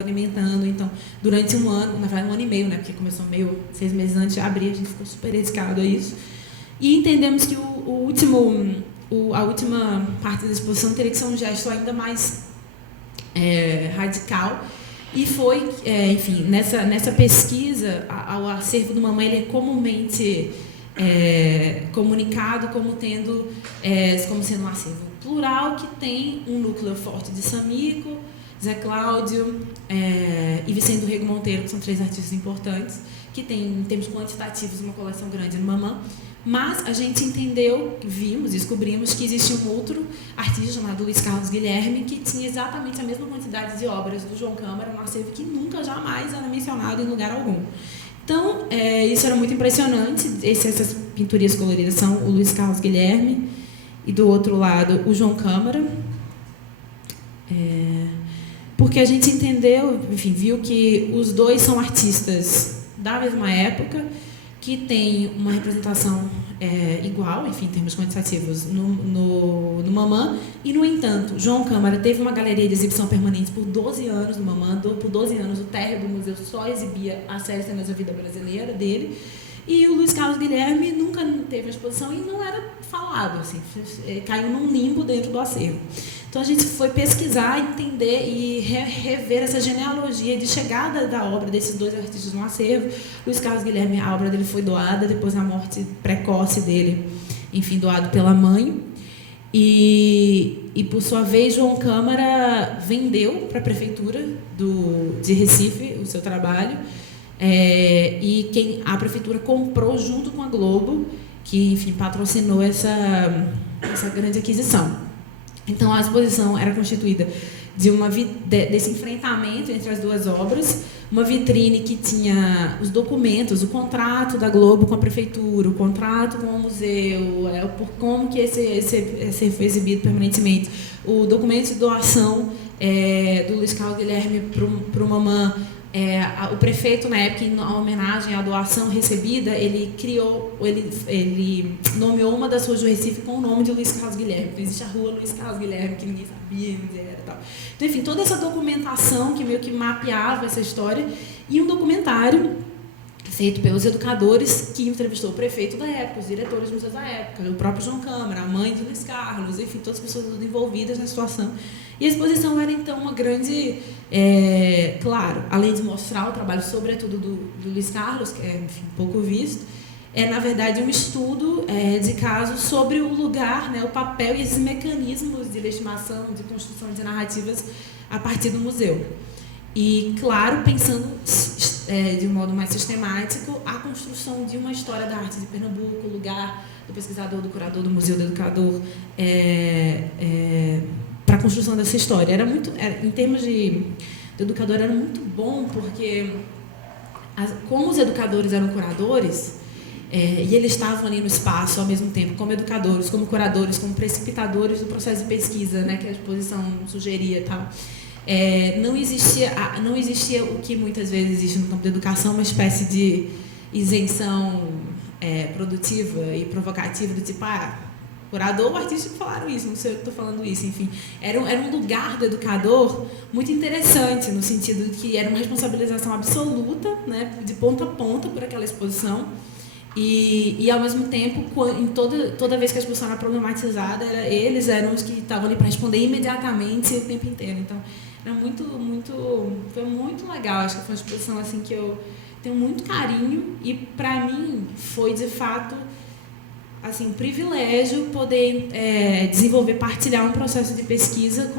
alimentando. Então, durante um ano, na verdade um ano e meio, né, porque começou 6 meses antes de abrir, a gente ficou super dedicado a isso. E entendemos que a última parte da exposição teria que ser um gesto ainda mais radical. E foi, enfim, nessa pesquisa, o acervo do Mamãe ele é comumente comunicado como sendo um acervo plural que tem um núcleo forte de Samico, Zé Cláudio e Vicente do Rego Monteiro, que são 3 artistas importantes, que tem, em termos quantitativos, uma coleção grande no Mamã. Mas a gente descobrimos que existia um outro artista chamado Luiz Carlos Guilherme, que tinha exatamente a mesma quantidade de obras do João Câmara, um acervo que nunca, jamais era mencionado em lugar algum. Então, isso era muito impressionante. Essas pinturas coloridas são o Luiz Carlos Guilherme e, do outro lado, o João Câmara. Porque a gente entendeu, enfim, viu que os dois são artistas da mesma época, que tem uma representação igual, enfim, em termos quantitativos, no Mamã. E, no entanto, João Câmara teve uma galeria de exibição permanente por 12 anos no Mamã. Por 12 anos, o térreo do museu só exibia a série Cenas da Vida Brasileira dele. E o Luiz Carlos Guilherme nunca teve uma exposição e não era falado, assim, caiu num limbo dentro do acervo. Então, a gente foi pesquisar, entender e rever essa genealogia de chegada da obra desses 2 artistas no acervo. Luiz Carlos Guilherme, a obra dele foi doada depois da morte precoce dele, enfim, doado pela mãe. E por sua vez, João Câmara vendeu para a prefeitura de Recife o seu trabalho, e a prefeitura comprou junto com a Globo, que, enfim, patrocinou essa grande aquisição. Então, a exposição era constituída desse enfrentamento entre as 2 obras, uma vitrine que tinha os documentos, o contrato da Globo com a prefeitura, o contrato com o museu, por como que esse foi exibido permanentemente, o documento de doação do Luiz Carlos Guilherme para o Mamã. O prefeito, na época, em homenagem à doação recebida, ele nomeou uma das ruas do Recife com o nome de Luiz Carlos Guilherme. Então, existe a rua Luiz Carlos Guilherme, que ninguém sabia onde era e tal. Então, enfim, toda essa documentação que meio que mapeava essa história, e um documentário feito pelos educadores que entrevistou o prefeito da época, os diretores de museus da época, o próprio João Câmara, a mãe de Luiz Carlos, enfim, todas as pessoas envolvidas na situação. E a exposição era, então, uma grande... claro, além de mostrar o trabalho, sobretudo, do Luiz Carlos, que é, enfim, pouco visto, na verdade, um estudo de caso sobre o lugar, né, o papel e esses mecanismos de legitimação, de construção de narrativas a partir do museu. E, claro, pensando de um modo mais sistemático a construção de uma história da arte de Pernambuco, o lugar do pesquisador, do curador, do museu, do educador, para a construção dessa história. Em termos de educador, era muito bom, porque como os educadores eram curadores, e eles estavam ali no espaço ao mesmo tempo, como educadores, como curadores, como precipitadores do processo de pesquisa, né, que a exposição sugeria e tal. Não existia o que muitas vezes existe no campo da educação, uma espécie de isenção produtiva e provocativa, do tipo, curador ou artista que falaram isso, não sei eu que estou falando isso, enfim. Era um lugar do educador muito interessante, no sentido de que era uma responsabilização absoluta, né, de ponta a ponta por aquela exposição, e ao mesmo tempo, toda vez que a exposição era problematizada, eles eram os que estavam ali para responder imediatamente o tempo inteiro. Então, foi muito legal. Acho que foi uma exposição assim, que eu tenho muito carinho, e, para mim, foi, de fato, assim, um privilégio poder partilhar um processo de pesquisa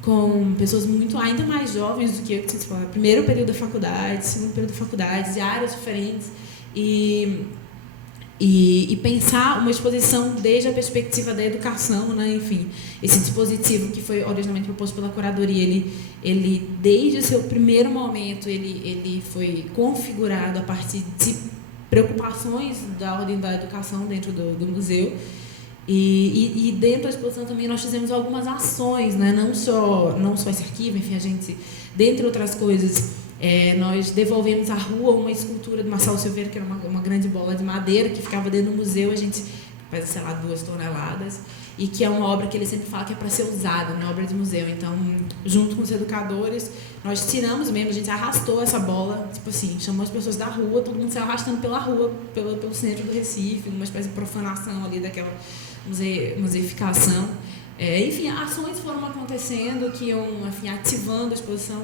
com pessoas ainda mais jovens do que eu, primeiro período da faculdade, segundo período da faculdade, de áreas diferentes, e pensar uma exposição desde a perspectiva da educação, né? Enfim, esse dispositivo que foi originalmente proposto pela curadoria, ele desde o seu primeiro momento, ele foi configurado a partir de preocupações da ordem da educação dentro do museu. E dentro da exposição também nós fizemos algumas ações, né? Não só esse arquivo, enfim, a gente, dentre outras coisas, nós devolvemos à rua uma escultura do Marcelo Silveira, que era uma grande bola de madeira que ficava dentro do museu. A gente pesa, sei lá, 2 toneladas, e que é uma obra que ele sempre fala que é para ser usada, uma obra de museu. Então, junto com os educadores, nós tiramos mesmo, a gente arrastou essa bola, tipo assim, chamou as pessoas da rua, todo mundo saiu arrastando pela rua, pelo centro do Recife, uma espécie de profanação ali daquela museificação. Enfim, ações foram acontecendo que iam, enfim, ativando a exposição,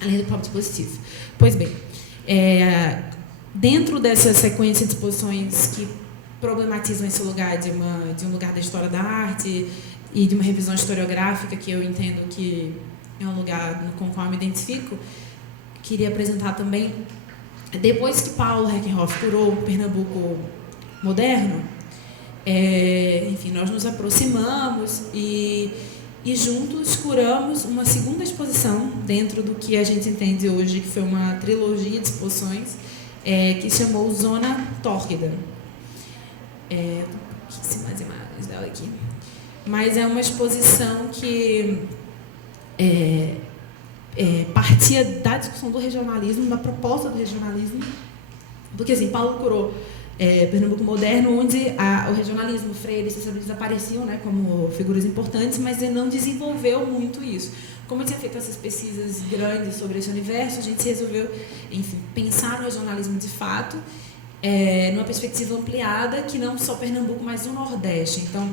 além do próprio dispositivo. Pois bem, dentro dessa sequência de exposições que problematizam esse lugar de um lugar da história da arte e de uma revisão historiográfica, que eu entendo que é um lugar com o qual eu me identifico, queria apresentar também, depois que Paulo Heckenhoff curou o Pernambuco moderno, enfim, nós nos aproximamos e juntos curamos uma segunda exposição dentro do que a gente entende hoje que foi uma trilogia de exposições, que se chamou Zona Tórrida. Pouquíssimas imagens dela aqui. Mas é uma exposição que partia da discussão do regionalismo, da proposta do regionalismo, porque assim, Paulo curou Pernambuco moderno, onde o regionalismo, Freire e Cícero desapareciam, né, como figuras importantes, mas ele não desenvolveu muito isso. Como eu tinha feito essas pesquisas grandes sobre esse universo, a gente resolveu, enfim, pensar no regionalismo de fato, numa perspectiva ampliada, que não só Pernambuco, mas o Nordeste. Então,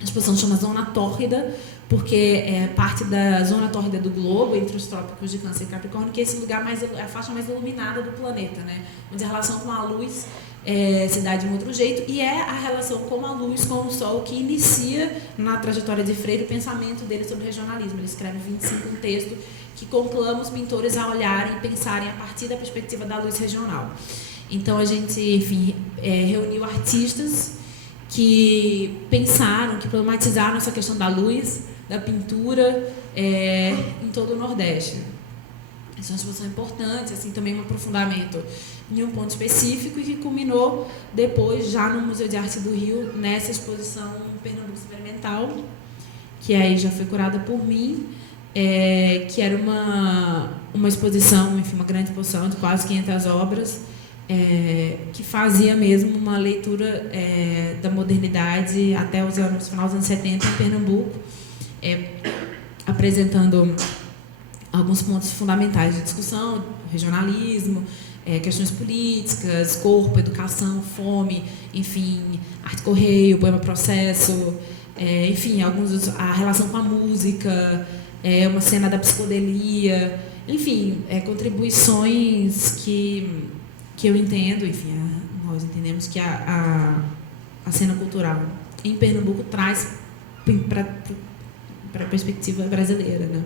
a exposição chama Zona Tórrida, porque é parte da zona tórrida do globo, entre os trópicos de Câncer e Capricórnio, que é esse lugar é a faixa mais iluminada do planeta, né? Onde a relação com a luz se dá de um outro jeito, e é a relação com a luz, com o sol, que inicia na trajetória de Freire o pensamento dele sobre regionalismo. Ele escreve 25 um texto que conclama os pintores a olharem e pensarem a partir da perspectiva da luz regional. Então, a gente, enfim, reuniu artistas que pensaram, que problematizaram essa questão da luz, da pintura, em todo o Nordeste. Essa é uma exposição importante, assim, também um aprofundamento em um ponto específico, e que culminou depois, já no Museu de Arte do Rio, nessa exposição Pernambuco Experimental, que aí já foi curada por mim, que era uma exposição, enfim, uma grande exposição de quase 500 obras, que fazia mesmo uma leitura da modernidade até os final dos anos 70 em Pernambuco, apresentando alguns pontos fundamentais de discussão, regionalismo, questões políticas, corpo, educação, fome, enfim, arte correio, poema processo, enfim, a relação com a música, uma cena da psicodelia, enfim, contribuições que eu entendo, enfim, nós entendemos que a cena cultural em Pernambuco traz para a perspectiva brasileira, né?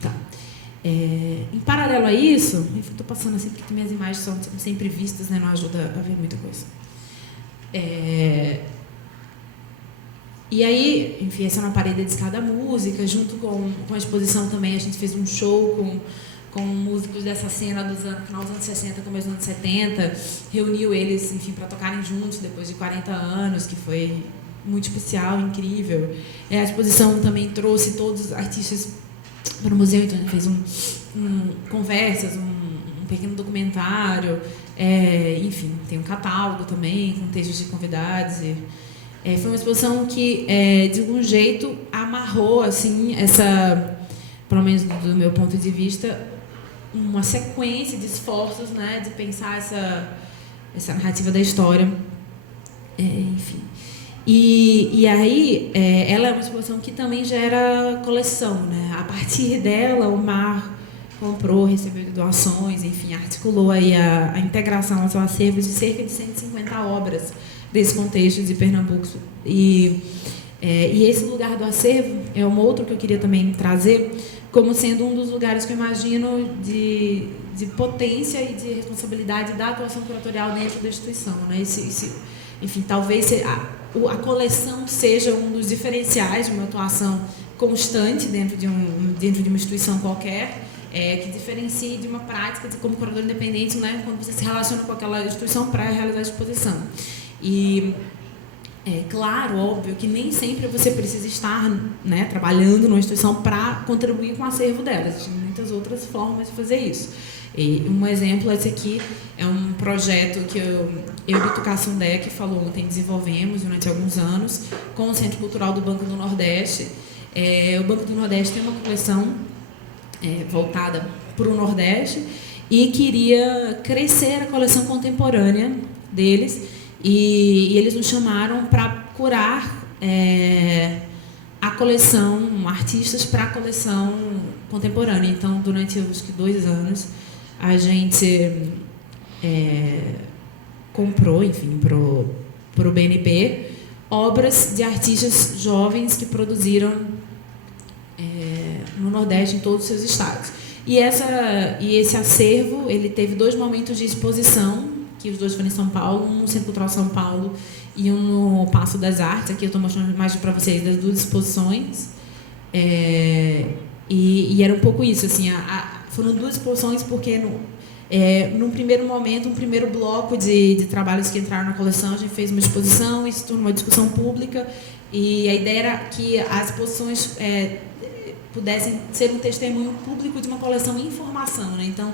Tá. Em paralelo a isso, estou passando assim porque minhas imagens são sempre vistas, né? Não ajuda a ver muita coisa. E aí, enfim, essa é uma parede dedicada à música. Junto com a exposição também, a gente fez um show com músicos dessa cena do final dos anos 60, começo dos anos 70. Reuniu eles, enfim, para tocarem juntos depois de 40 anos, que foi muito especial, incrível. A exposição também trouxe todos os artistas para o museu, então a gente fez conversas, um pequeno documentário, enfim, tem um catálogo também, com textos de convidados. Foi uma exposição que, de algum jeito, amarrou, assim, pelo menos do meu ponto de vista, uma sequência de esforços, né, de pensar essa narrativa da história, enfim. E aí, ela é uma exposição que também gera coleção, né? A partir dela, o Mar comprou, recebeu doações, enfim, articulou aí a integração ao seu acervo de cerca de 150 obras desse contexto de Pernambuco. E esse lugar do acervo é um outro que eu queria também trazer como sendo um dos lugares que eu imagino de potência e de responsabilidade da atuação curatorial dentro da instituição, né? Enfim, talvez a coleção seja um dos diferenciais de uma atuação constante dentro de uma instituição qualquer, que diferencie de uma prática como curador independente, né, quando você se relaciona com aquela instituição para realizar a exposição. E É claro, óbvio, que nem sempre você precisa estar, né, trabalhando numa instituição para contribuir com o acervo delas. Existem muitas outras formas de fazer isso. E um exemplo, esse aqui é um projeto que eu e o Educação DEC falou ontem, desenvolvemos durante alguns anos com o Centro Cultural do Banco do Nordeste. O Banco do Nordeste tem uma coleção voltada para o Nordeste e queria crescer a coleção contemporânea deles. E eles nos chamaram para curar a coleção, artistas para a coleção contemporânea. Então, durante acho que 2 anos, a gente comprou, enfim, para o BNP, obras de artistas jovens que produziram no Nordeste, em todos os seus estados. E esse acervo, ele teve 2 momentos de exposição, que os 2 foram em São Paulo, um no Centro Cultural São Paulo e um no Paço das Artes. Aqui eu estou mostrando mais para vocês das 2 exposições. E era um pouco isso, assim, foram 2 exposições porque num primeiro momento, um primeiro bloco de trabalhos que entraram na coleção, a gente fez uma exposição, isso tornou uma discussão pública, e a ideia era que as exposições pudessem ser um testemunho público de uma coleção em formação, né? Então,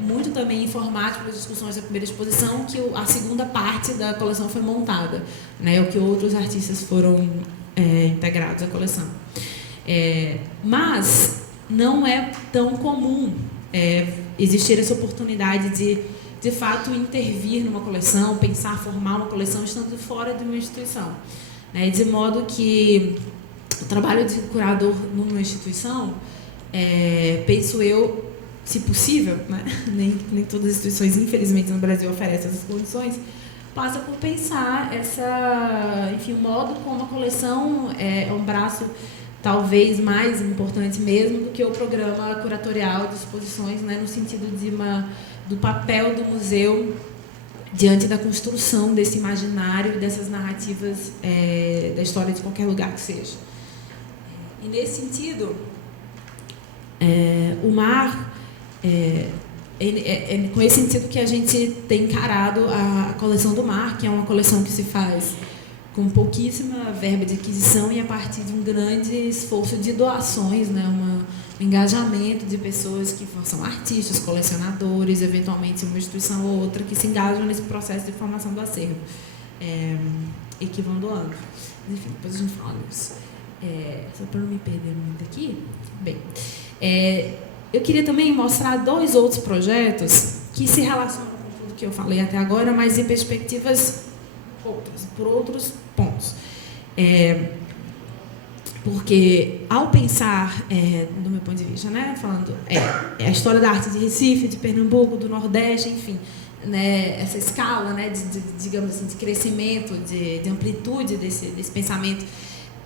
muito também informático as discussões da primeira exposição, que a segunda parte da coleção foi montada, né? O que outros artistas foram integrados à coleção. Mas não é tão comum existir essa oportunidade de fato, intervir numa coleção, pensar, formar uma coleção, estando fora de uma instituição, né? De modo que o trabalho de curador numa instituição, penso eu, se possível, né? nem todas as instituições, infelizmente, no Brasil oferecem essas condições, passa por pensar enfim, o modo como a coleção é um braço talvez mais importante mesmo do que o programa curatorial de exposições, né? No sentido do papel do museu diante da construção desse imaginário e dessas narrativas da história de qualquer lugar que seja. E, nesse sentido, o MAR, com esse sentido que a gente tem encarado a coleção do MAR, que é uma coleção que se faz com pouquíssima verba de aquisição e a partir de um grande esforço de doações, né? Um engajamento de pessoas que são artistas, colecionadores, eventualmente uma instituição ou outra, que se engajam nesse processo de formação do acervo e que vão doando. Enfim, depois a gente fala nisso. Só para não me perder muito aqui. Bem, eu queria também mostrar 2 outros projetos que se relacionam com tudo que eu falei até agora, mas em perspectivas outras, por outros pontos. Porque, ao pensar, do meu ponto de vista, né, falando a história da arte de Recife, de Pernambuco, do Nordeste, enfim, né, essa escala, né, digamos assim, de crescimento, de amplitude desse pensamento,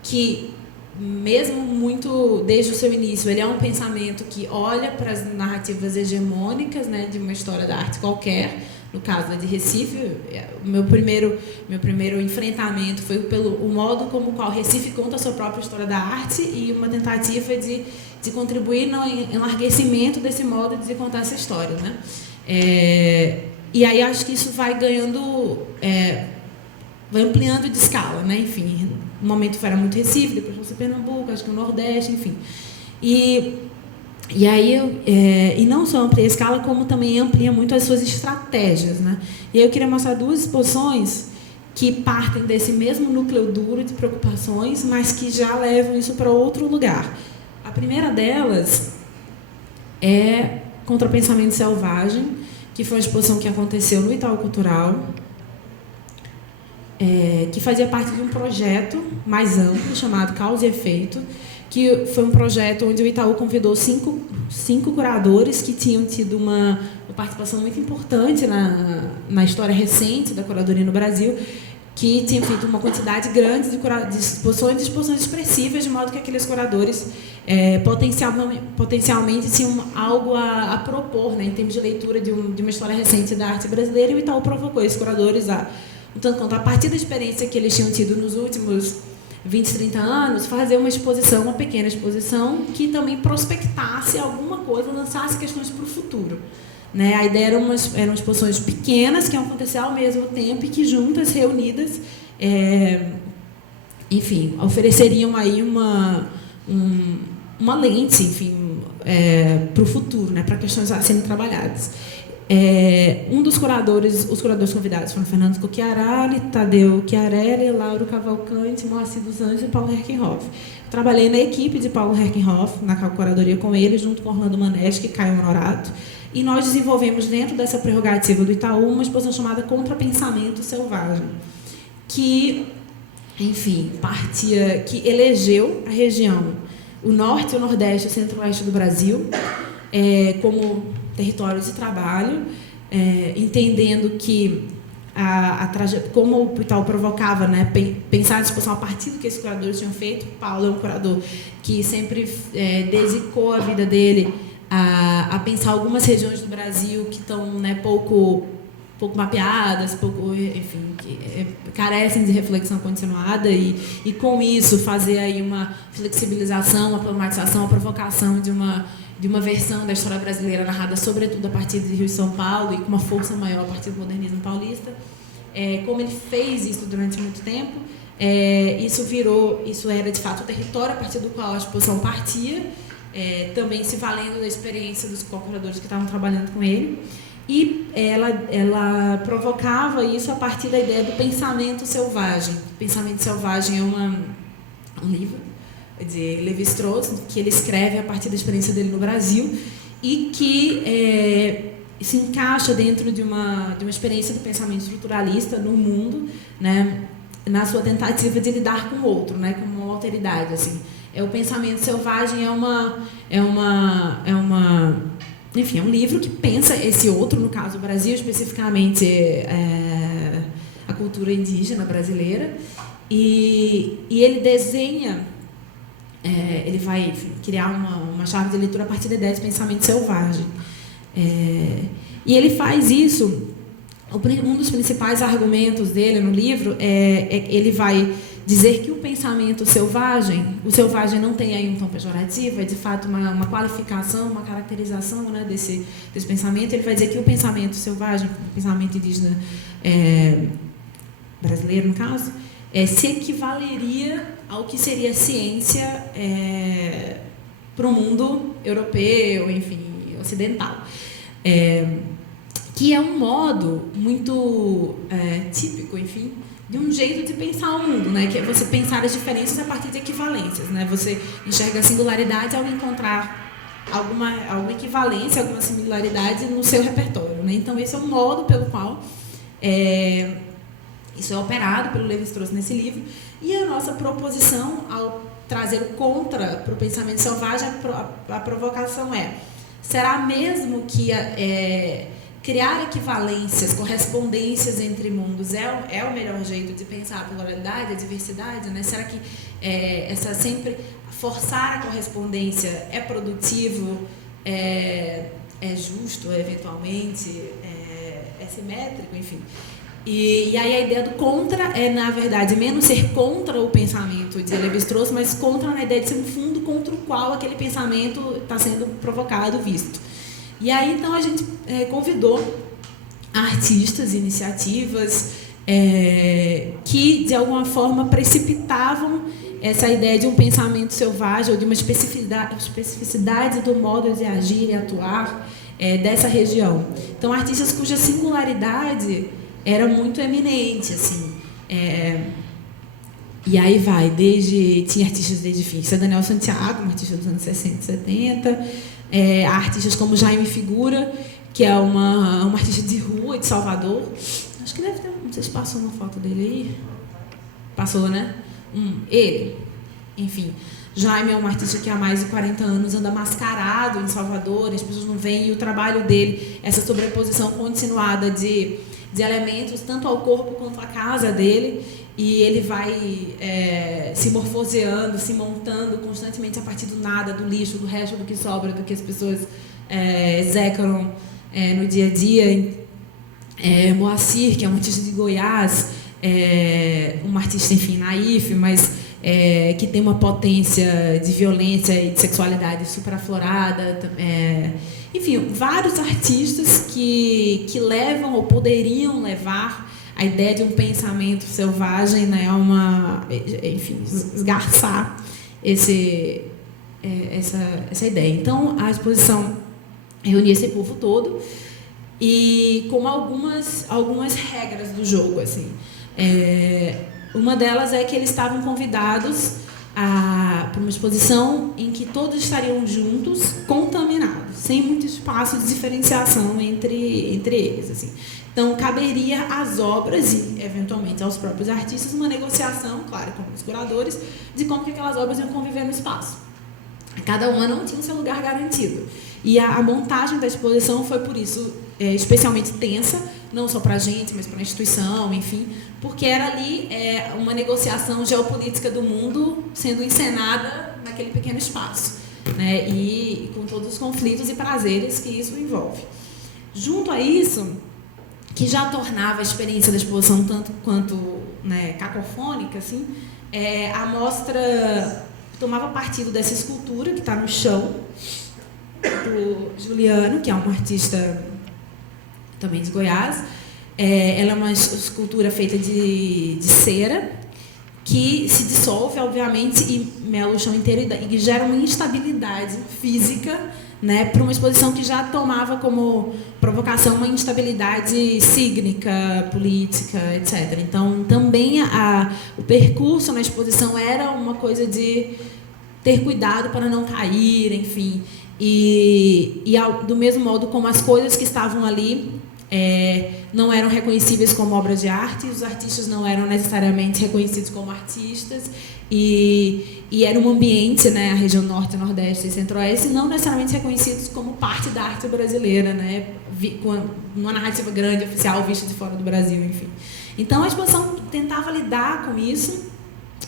que mesmo muito desde o seu início, ele é um pensamento que olha para as narrativas hegemônicas, né, de uma história da arte qualquer. No caso de Recife, o meu primeiro enfrentamento foi pelo modo como o qual Recife conta a sua própria história da arte e uma tentativa de contribuir no enlarguecimento desse modo de contar essa história, né? E aí acho que isso vai ganhando, vai ampliando de escala, né? Enfim, no momento era muito Recife, depois foi Pernambuco, acho que o Nordeste, enfim. E aí, e não só amplia a escala, como também amplia muito as suas estratégias, né? E aí eu queria mostrar 2 exposições que partem desse mesmo núcleo duro de preocupações, mas que já levam isso para outro lugar. A primeira delas é Contra o Pensamento Selvagem, que foi uma exposição que aconteceu no Itaú Cultural, que fazia parte de um projeto mais amplo, chamado Causa e Efeito, que foi um projeto onde o Itaú convidou 5 curadores que tinham tido uma participação muito importante na história recente da curadoria no Brasil, que tinham feito uma quantidade grande de exposições expressivas, de modo que aqueles curadores potencialmente tinham algo a propor, né, em termos de leitura de uma história recente da arte brasileira, e o Itaú provocou esses curadores tanto quanto a partir da experiência que eles tinham tido nos últimos 20, 30 anos, fazer uma pequena exposição que também prospectasse alguma coisa, lançasse questões para o futuro. Né? A ideia eram exposições pequenas que iam acontecer ao mesmo tempo e que juntas, reunidas, enfim, ofereceriam aí uma lente, enfim, para o futuro, né, para questões a serem trabalhadas. Um dos curadores, os curadores convidados foram Fernando Cocchiarelli, Tadeu Chiarelli, Lauro Cavalcante, Moacir dos Anjos e Paulo Herkenhoff. Trabalhei na equipe de Paulo Herkenhoff, na curadoria com ele, junto com Orlando Maneschi e Caio Honorato, e nós desenvolvemos dentro dessa prerrogativa do Itaú uma exposição chamada Contrapensamento Selvagem, que, enfim, que elegeu a região, o norte, o nordeste e o centro-oeste do Brasil, como territórios de trabalho, entendendo que como o Itaú provocava, né, pensar a discussão a partir do que esses curadores tinham feito. Paulo é um curador que sempre dedicou a vida dele a pensar algumas regiões do Brasil que estão, né, pouco mapeadas, enfim, que carecem de reflexão continuada e com isso fazer aí uma flexibilização, uma problematização, uma provocação de uma versão da história brasileira narrada sobretudo a partir de Rio e São Paulo e com uma força maior a partir do modernismo paulista. Como ele fez isso durante muito tempo, isso era de fato o território a partir do qual a exposição partia, também se valendo da experiência dos co-curadores que estavam trabalhando com ele. E ela provocava isso a partir da ideia do pensamento selvagem. O Pensamento Selvagem é um livro de Lévi-Strauss, que ele escreve a partir da experiência dele no Brasil e que se encaixa dentro de uma experiência do pensamento estruturalista no mundo, né, na sua tentativa de lidar com o outro, né, como uma alteridade. Assim. O Pensamento Selvagem enfim, é um livro que pensa esse outro, no caso do Brasil, especificamente a cultura indígena brasileira, e ele desenha, ele vai criar uma chave de leitura a partir da ideia de pensamento selvagem. E ele faz isso, um dos principais argumentos dele no livro ele vai dizer que o pensamento selvagem, o selvagem não tem aí um tom pejorativo, é de fato uma qualificação, uma caracterização, né, desse pensamento. Ele vai dizer que o pensamento selvagem, o pensamento indígena brasileiro, no caso, se equivaleria ao que seria ciência para o mundo europeu, enfim, ocidental. Que é um modo muito típico, enfim, de um jeito de pensar o mundo, né? Que é você pensar as diferenças a partir de equivalências, né? Você enxerga a singularidade ao encontrar alguma equivalência, alguma similaridade no seu repertório, né? Então, esse é um modo pelo qual isso é operado pelo Lévi-Strauss nesse livro. E a nossa proposição, ao trazer o contra para o pensamento selvagem, a provocação será mesmo que criar equivalências, correspondências entre mundos é o melhor jeito de pensar a pluralidade, a diversidade, né? Será que sempre forçar a correspondência é produtivo, é justo, eventualmente, é simétrico, enfim? E aí a ideia do contra na verdade, menos ser contra o pensamento de Lévi-Strauss, mas contra na ideia de ser um fundo contra o qual aquele pensamento está sendo provocado, visto. E aí, então, a gente convidou artistas, iniciativas que, de alguma forma, precipitavam essa ideia de um pensamento selvagem ou de uma especificidade do modo de agir e atuar dessa região. Então, artistas cuja singularidade era muito eminente, assim. E aí tinha artistas desde Daniel Santiago, um artista dos anos 60 e 70, artistas como Jaime Figura, que é uma artista de rua de Salvador. Acho que deve ter, não sei se passou uma foto dele aí. Passou, né? Ele. Enfim, Jaime é um artista que há mais de 40 anos anda mascarado em Salvador, as pessoas não veem, e o trabalho dele, essa sobreposição continuada de elementos, tanto ao corpo quanto à casa dele, e ele vai se morfoseando, se montando constantemente a partir do nada, do lixo, do resto do que sobra, do que as pessoas execram no dia a dia. Moacir, que é um artista de Goiás, um artista, enfim, naif, mas que tem uma potência de violência e de sexualidade super aflorada. Enfim, vários artistas que levam ou poderiam levar a ideia de um pensamento selvagem, né, enfim, esgarçar essa ideia. Então, a exposição reunia esse povo todo e com algumas regras do jogo, assim. Uma delas é que eles estavam convidados para uma exposição em que todos estariam juntos, contaminados, sem muito espaço de diferenciação entre eles, assim. Então, caberia às obras e, eventualmente, aos próprios artistas uma negociação, claro, com os curadores, de como que aquelas obras iam conviver no espaço. Cada uma não tinha o seu lugar garantido. E a montagem da exposição foi, por isso, especialmente tensa, não só para a gente, mas para a instituição, enfim, porque era ali uma negociação geopolítica do mundo sendo encenada naquele pequeno espaço, né? E com todos os conflitos e prazeres que isso envolve. Junto a isso, que já tornava a experiência da exposição tanto quanto, né, cacofônica, assim, a mostra tomava partido dessa escultura que está no chão, do Juliano, que é um artista também de Goiás. Ela é uma escultura feita de cera, que se dissolve, obviamente, e mela o chão inteiro e gera uma instabilidade física, né, para uma exposição que já tomava como provocação uma instabilidade sígnica, política, etc. Então, também o percurso na exposição era uma coisa de ter cuidado para não cair, enfim. E do mesmo modo como as coisas que estavam ali não eram reconhecíveis como obras de arte, os artistas não eram necessariamente reconhecidos como artistas, e era um ambiente, né, a região norte, nordeste e centro-oeste, não necessariamente reconhecidos como parte da arte brasileira, né, com uma narrativa grande, oficial, vista de fora do Brasil, enfim. Então, a exposição tentava lidar com isso,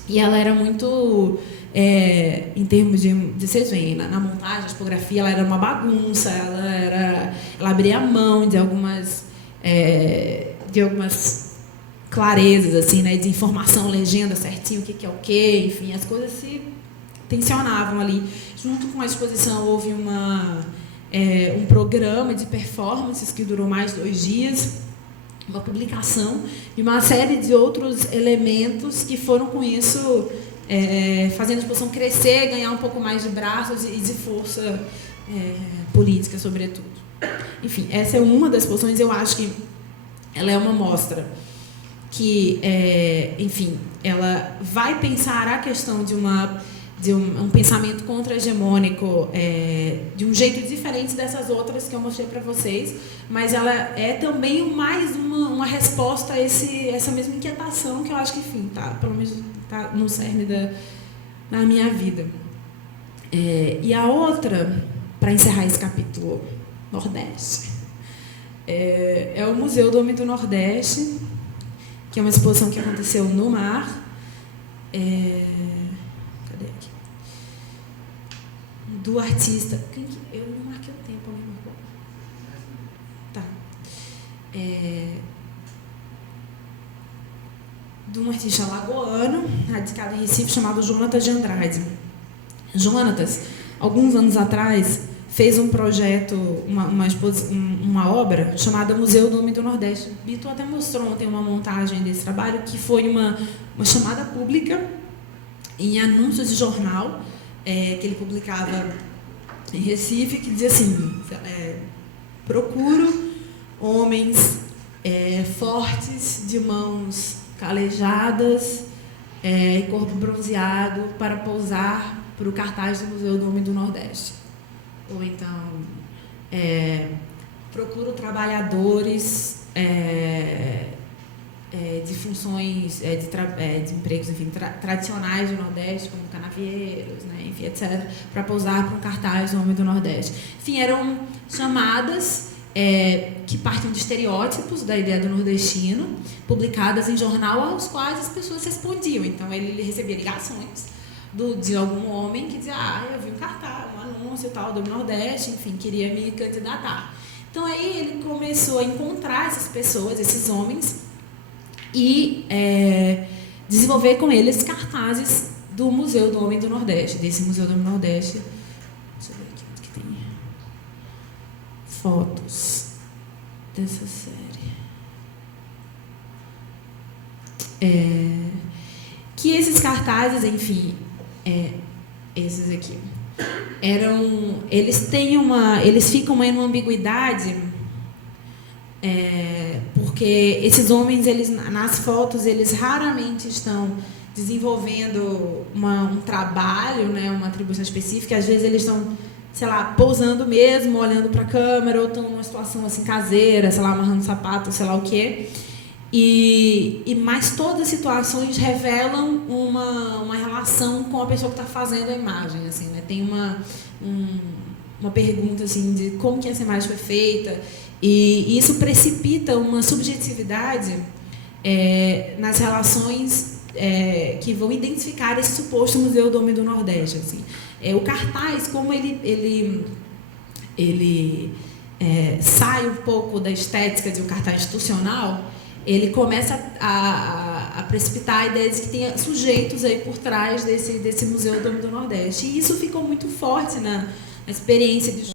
e ela era muito, em termos de vocês veem, na montagem, a tipografia, ela era uma bagunça, ela abria mão de algumas clarezas, assim, né, de informação, legenda certinho, o que é o quê, enfim, as coisas se tensionavam ali. Junto com a exposição houve um programa de performances que durou mais de 2 dias, uma publicação e uma série de outros elementos que foram com isso fazendo a exposição crescer, ganhar um pouco mais de braços e de força política, sobretudo. Enfim, essa é uma das exposições. Eu acho que ela é uma mostra que, enfim, ela vai pensar a questão de um pensamento contra-hegemônico de um jeito diferente dessas outras que eu mostrei para vocês, mas ela é também mais uma resposta a essa mesma inquietação que eu acho que, enfim, pelo menos está no cerne da minha vida. E a outra, para encerrar esse capítulo Nordeste, é o Museu do Homem do Nordeste, que é uma exposição que aconteceu no mar. Cadê aqui? Do artista... Eu não marquei o tempo, alguém marcou? Tá. De um artista alagoano, radicado em Recife, chamado Jonatas de Andrade. Jonatas, alguns anos atrás, fez um projeto, uma obra chamada Museu do Homem do Nordeste. Bito até mostrou ontem uma montagem desse trabalho, que foi uma chamada pública em anúncios de jornal, que ele publicava em Recife, que dizia assim: procuro homens fortes, de mãos calejadas e corpo bronzeado para pousar para o cartaz do Museu do Homem do Nordeste. Ou então, procuro trabalhadores de funções, de empregos, enfim, tradicionais do Nordeste, como canavieiros, né, enfim, etc., para pousar para um cartaz do Homem do Nordeste. Enfim, eram chamadas que partem de estereótipos da ideia do nordestino, publicadas em jornal, aos quais as pessoas respondiam. Então, ele recebia ligações de algum homem que dizia: eu vi um cartaz, um anúncio e tal, do Nordeste, enfim, queria me candidatar. Então, aí ele começou a encontrar essas pessoas, esses homens, e desenvolver com eles cartazes do Museu do Homem do Nordeste, desse Museu do Homem do Nordeste. Deixa eu ver aqui onde que tem fotos dessa série. Que esses cartazes, enfim, esses aqui, eles ficam aí numa ambiguidade, porque esses homens, nas fotos, eles raramente estão desenvolvendo um trabalho, né, uma atribuição específica. Às vezes eles estão, sei lá, pousando mesmo, olhando para a câmera, ou estão numa situação assim caseira, sei lá, amarrando sapato, sei lá o quê. Mas todas as situações revelam uma relação com a pessoa que está fazendo a imagem, assim, né? Tem uma pergunta assim de como que essa imagem foi feita, e isso precipita uma subjetividade nas relações que vão identificar esse suposto Museu do Homem do Nordeste, assim. O cartaz, como ele sai um pouco da estética de um cartaz institucional, ele começa a precipitar a ideia de que tem sujeitos aí por trás desse Museu do Homem do Nordeste. E isso ficou muito forte na experiência de